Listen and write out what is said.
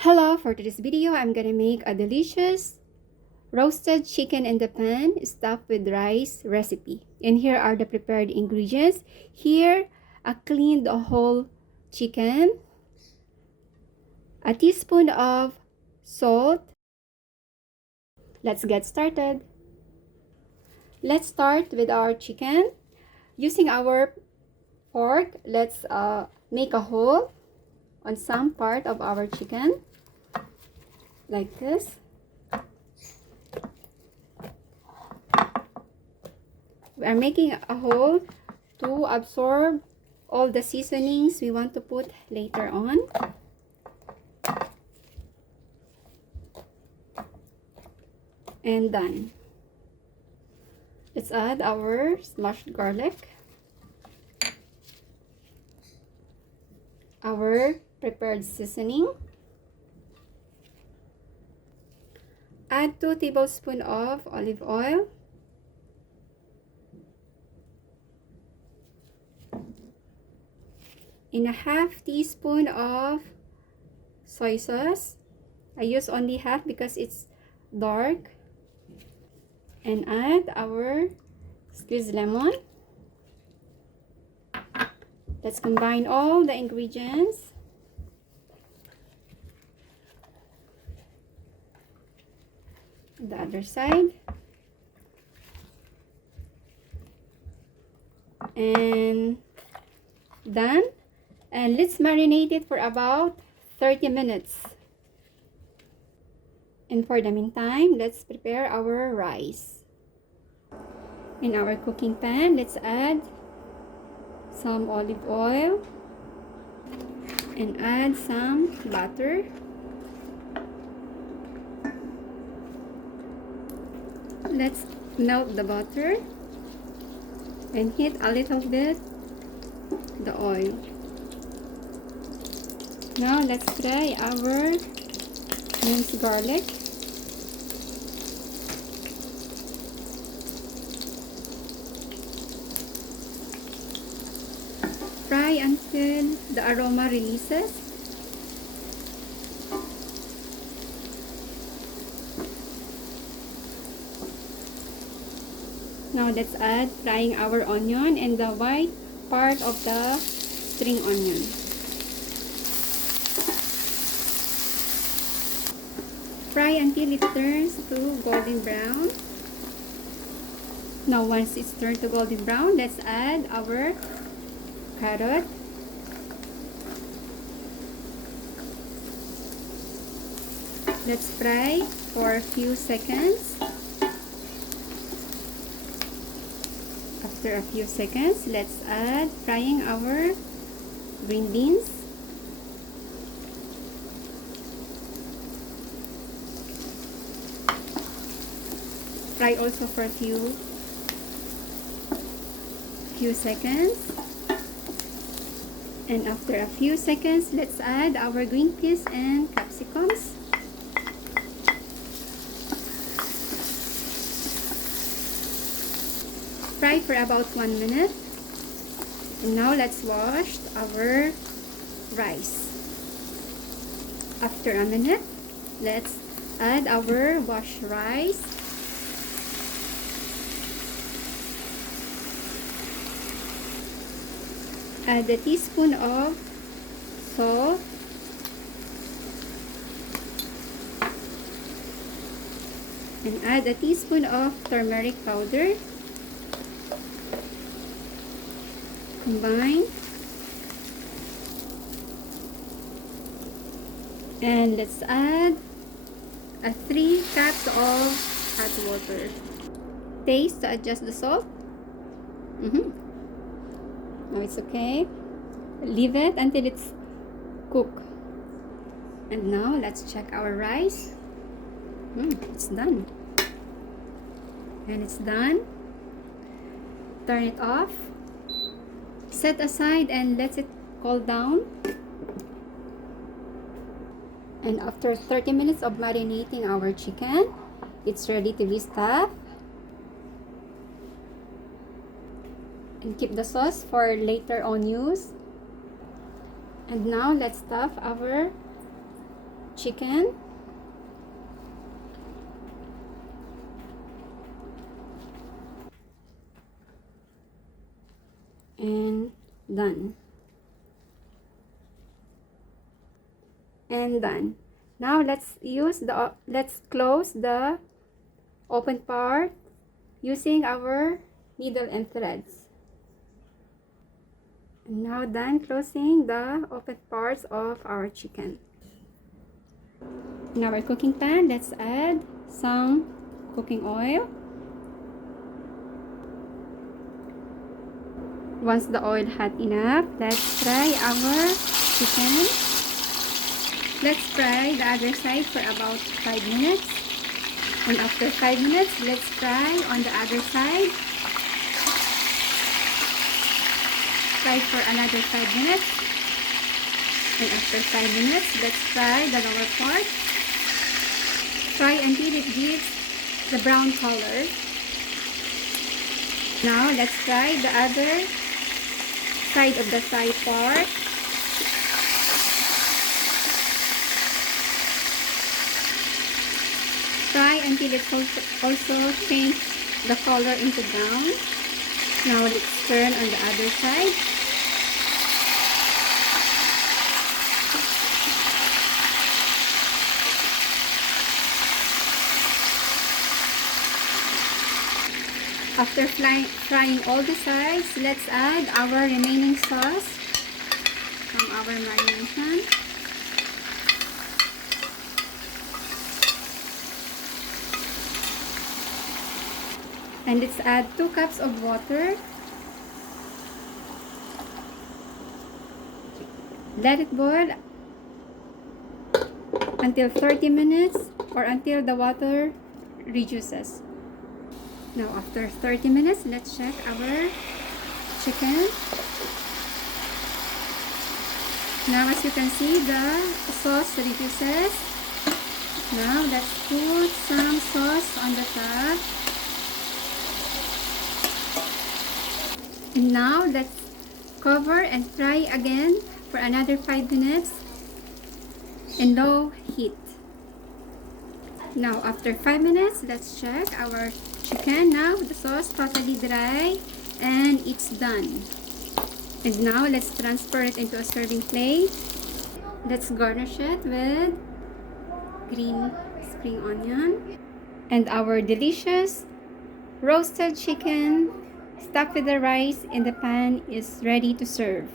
Hello, for today's video, I'm gonna make a delicious roasted chicken in the pan stuffed with rice recipe. And here are the prepared ingredients. Here, a cleaned whole chicken, a teaspoon of salt. Let's get started. Let's start with our chicken. Using our fork, let's make a hole on some part of our chicken, like this. We are making a hole to absorb all the seasonings we want to put later on. And done. Let's add our smashed garlic, our prepared seasoning. Add 2 tablespoons of olive oil. And a half teaspoon of soy sauce. I use only half because it's dark. And add our squeezed lemon. Let's combine all the ingredients. The other side. And done. And let's marinate it for about 30 minutes. And for the meantime, let's prepare our rice. In our cooking pan, let's add some olive oil and add some butter. Let's melt the butter and heat a little bit the oil. Now let's fry our minced garlic. Fry until the aroma releases. Now let's add frying our onion and the white part of the string onion. Fry until it turns to golden brown. Now once it's turned to golden brown, let's add our carrot. Let's fry for a few seconds. After a few seconds, let's add frying our green beans. Fry also for a few seconds. And after a few seconds, let's add our green peas and capsicums. Fry for about 1 minute. And now let's wash our rice. After a minute, let's add our washed rice. Add a teaspoon of salt. And add a teaspoon of turmeric powder. Combine. And let's add 3 cups of hot water. Taste to adjust the salt. Now it's okay. Leave it until it's cooked. And now let's check our rice. It's done. And it's done. Turn it off. Set aside and let it cool down. And after 30 minutes of marinating our chicken, it's ready to be stuffed. And keep the sauce for later on use. And now let's stuff our chicken. And done. And done. Now let's close the open part using our needle and threads. And now done closing the open parts of our chicken. In our cooking pan, let's add some cooking oil. Once the oil hot enough, let's fry our chicken. Let's fry the other side for about 5 minutes. And after 5 minutes, let's fry on the other side. Fry for another 5 minutes. And after 5 minutes, let's fry the lower part. Fry until it gives the brown color. Now, let's fry the other side of the thigh part. Fry until it also changes the color into brown. Now let's turn on the other side. After frying all the sides, let's add our remaining sauce from our marination. And let's add 2 cups of water. Let it boil until 30 minutes or until the water reduces. Now after 30 minutes, let's check our chicken. Now as you can see, the sauce reduces. Now let's put some sauce on the top. And now let's cover and fry again for another 5 minutes in low heat. Now after 5 minutes, let's check our chicken. Now the sauce totally dry and it's done. And now let's transfer it into a serving plate. Let's garnish it with green spring onion. And our delicious roasted chicken stuck with the rice in the pan is ready to serve.